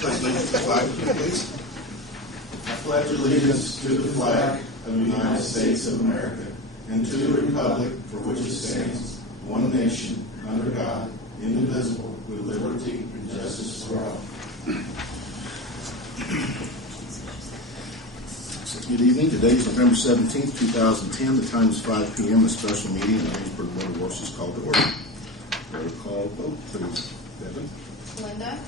Pledge allegiance to the flag, please. I pledge allegiance to the flag of the United States of America and to the republic for which it stands, one nation, under God, indivisible, with liberty and justice for all. Good evening. Today is November 17th, 2010. The time is 5 p.m. A special meeting of the Greensburg Board of Works is called to order. Roll call vote, please. Devin? Linda?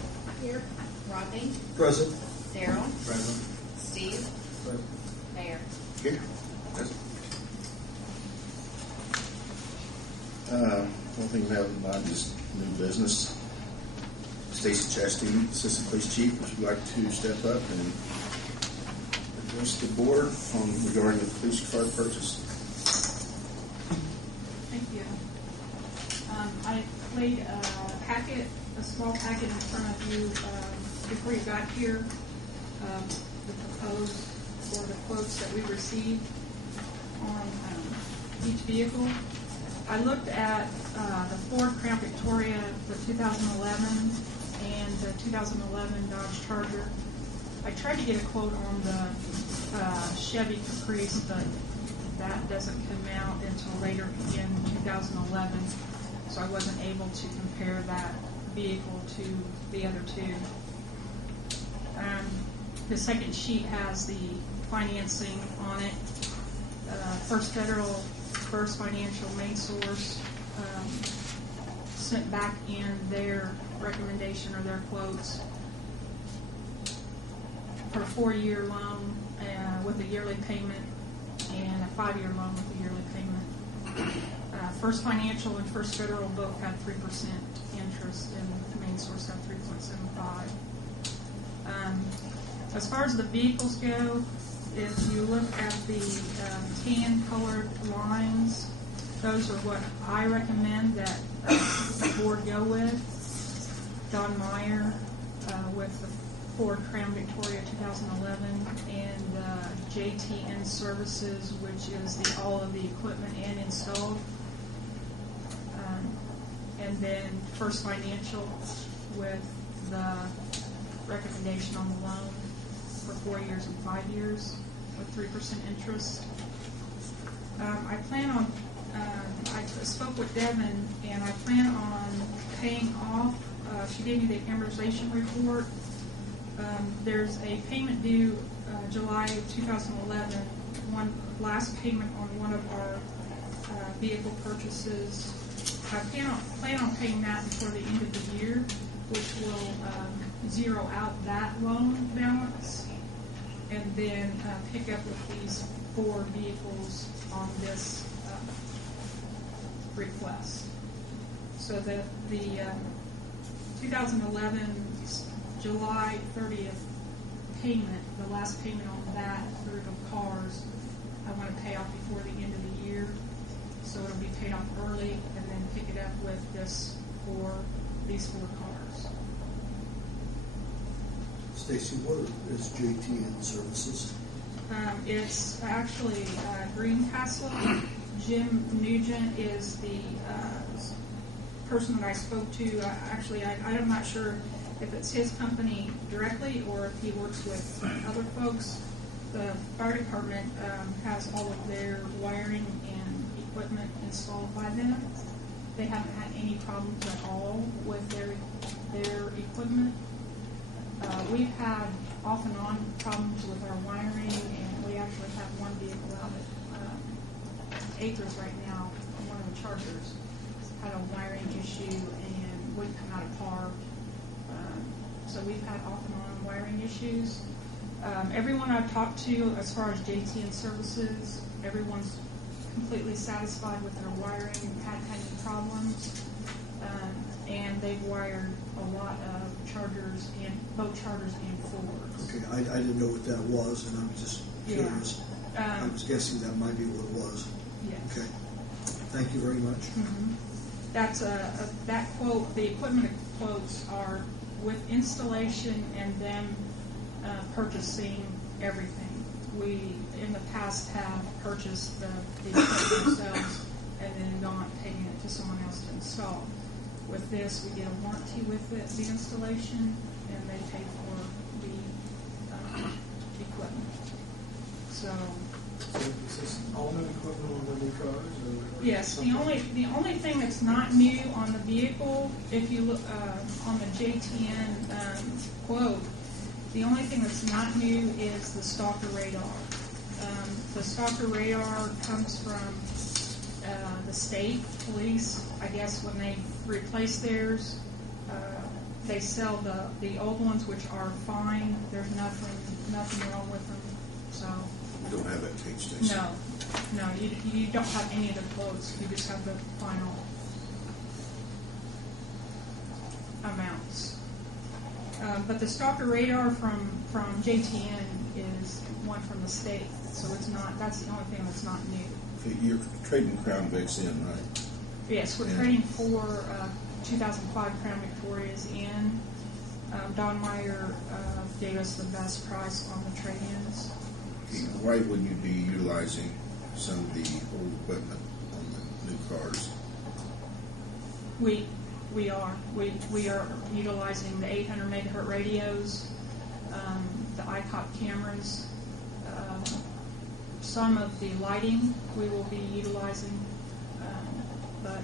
Here. Rodney? Present. Daryl? Present. Steve? Present. Mayor? Here. Present. One thing we have in mind is new business. Stacy Chastain, Assistant Police Chief, would you like to step up and address the board regarding the police car purchase? Thank you. I laid a small packet in front of you before you got here, the proposed or the quotes that we received on each vehicle. I looked at the Ford Crown Victoria for 2011 and the 2011 Dodge Charger. I tried to get a quote on the Chevy Caprice, but that doesn't come out until later in 2011, so I wasn't able to compare that vehicle to the other two. The second sheet has the financing on it. First Federal, First Financial, Main Source sent back in their recommendation or their quotes for a 4-year loan with a yearly payment and a 5-year loan with a yearly payment. First Financial and First Federal both had 3% interest, and Main Source had 3.75. As far as the vehicles go, if you look at the tan-colored lines, those are what I recommend that the board go with. Don Meyer with the Ford Crown Victoria 2011, and JTN Services, which is all of the equipment and installed. And then First Financial with the recommendation on the loan for 4 years and 5 years with 3% interest. I plan on, I spoke with Devin, and I plan on paying off, she gave me the amortization report. There's a payment due July 2011, one last payment on one of our vehicle purchases. I plan on paying that before the end of the year, which will zero out that loan balance, and then pick up with these 4 vehicles on this request. So that the 2011 July 30th payment, the last payment on that group of cars, I want to pay off before the end of the year. So it'll be paid off early, and then pick it up with these 4 cars. Stacy, what is JTN Services? It's actually Greencastle. Jim Nugent is the person that I spoke to. I'm not sure if it's his company directly or if he works with other folks. The fire department has all of their wiring and equipment installed by them. They haven't had any problems at all with their equipment. We've had off and on problems with our wiring, and we actually have one vehicle out at Acres right now, one of the Chargers, had a wiring issue and wouldn't come out of par. So we've had off and on wiring issues. Everyone I've talked to as far as JTN Services, everyone's completely satisfied with their wiring and hadn't had any problems. And they've wired a lot of Chargers, and both Chargers and Fords. Okay, I didn't know what that was, and I was just curious. I was guessing that might be what it was. Yes. Okay. Thank you very much. Mm-hmm. That's that quote. The equipment quotes are with installation and then purchasing everything. We in the past have purchased the equipment themselves and then gone paying it to someone else to install. With this, we get a warranty with it, the installation, and they pay for Yes, the only thing that's not new on the vehicle, if you look on the JTN quote, the only thing that's not new is the stalker radar. The stalker radar comes from the state police. I guess when they replace theirs, they sell the old ones, which are fine. There's nothing wrong with them. So You don't have that cage station. no, you don't have any of the quotes. You just have the final amounts. But the stalker radar from JTN is one from the state, so it's not. That's the only thing that's not new. Okay, you're trading Crown Vics in, right? Yes, we're Yeah. trading for 2005 Crown Victorias in. Don Meyer gave us the best price on the trade-ins. Okay, why would you be utilizing some of the old equipment on the new cars? We are utilizing the 800 megahertz radios, the ICOP cameras, some of the lighting we will be utilizing, but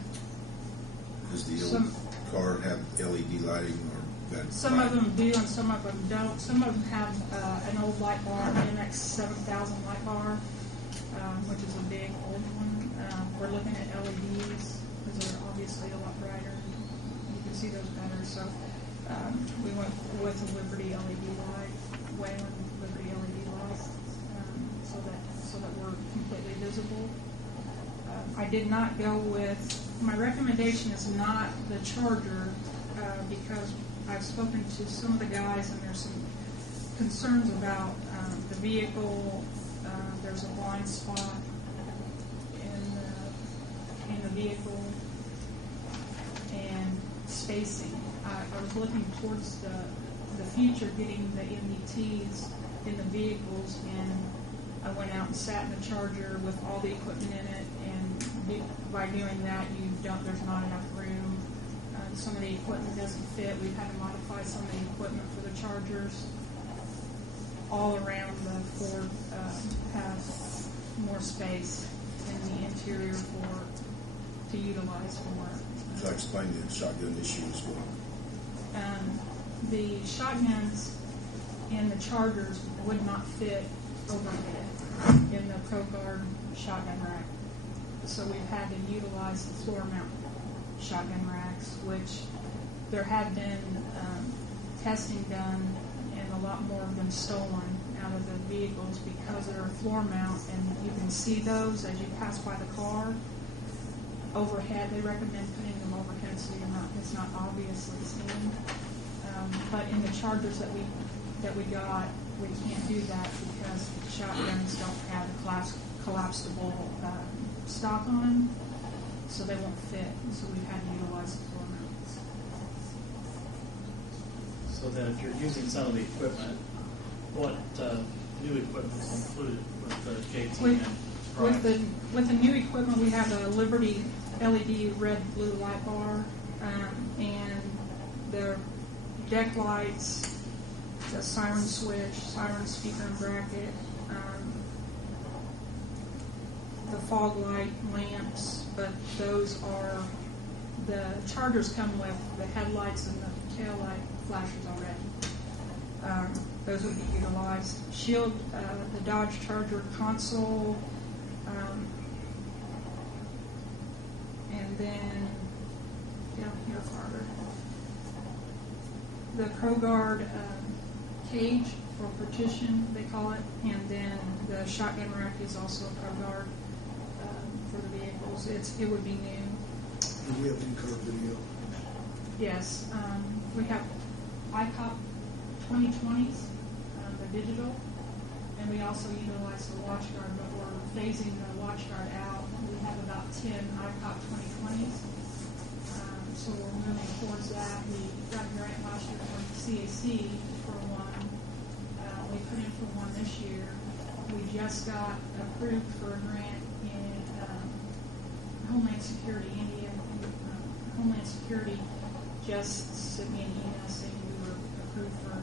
Does the old Some- car have LED lighting or that? some of them do and some of them don't. Some of them have an old light bar, MX 7000 light bar, which is a big old one. We're looking at LEDs because they're obviously a lot brighter. You can see those better. So we went with a Liberty LED light, Wayland Liberty LED light, so that we're completely visible. I did not go with. My recommendation is not the Charger because I've spoken to some of the guys and there's some concerns about the vehicle. There's a blind spot in the vehicle and spacing. I was looking towards the future, getting the MDTs in the vehicles, and I went out and sat in the Charger with all the equipment in it, and by doing that, there's not enough room. Some of the equipment doesn't fit. We've had to modify some of the equipment for the Chargers. All around the Ford has more space in the interior to utilize for. So I explained the shotgun issue as well. The shotguns in the Chargers would not fit overhead in the ProGuard shotgun rack. So we've had to utilize the floor mount shotgun racks, which there had been testing done and a lot more of them stolen out of the vehicles because they're a floor mount, and you can see those as you pass by the car. Overhead, they recommend putting them overhead so it's not obviously seen. But in the Chargers that we got, we can't do that because shotguns don't have a collapsible stock on them, so they won't fit. So we've had to utilize the floor mounts. So then if you're using some of the equipment, what new equipment is included with the JTN product? With the new equipment, we have a Liberty LED red-blue light bar, and the deck lights, the siren switch, siren speaker and bracket, the fog light lamps, but those are, the Chargers come with the headlights and the tail light flashers already. Those would be utilized. Shield, the Dodge Charger console, and then down here farther, the ProGuard cage or partition, they call it, and then the shotgun rack is also a ProGuard for the vehicles. It would be new. And we have in-car video. Yes, we have ICOP 2020s, the digital, and we also utilize the WatchGuard, but we're phasing the WatchGuard out. We have about 10 ICOP 2020s, so we're moving towards that. We got a grant last year from CAC for one. We put in for one this year. We just got approved for a grant in Homeland Security, India. Homeland Security just sent me an email saying we were approved for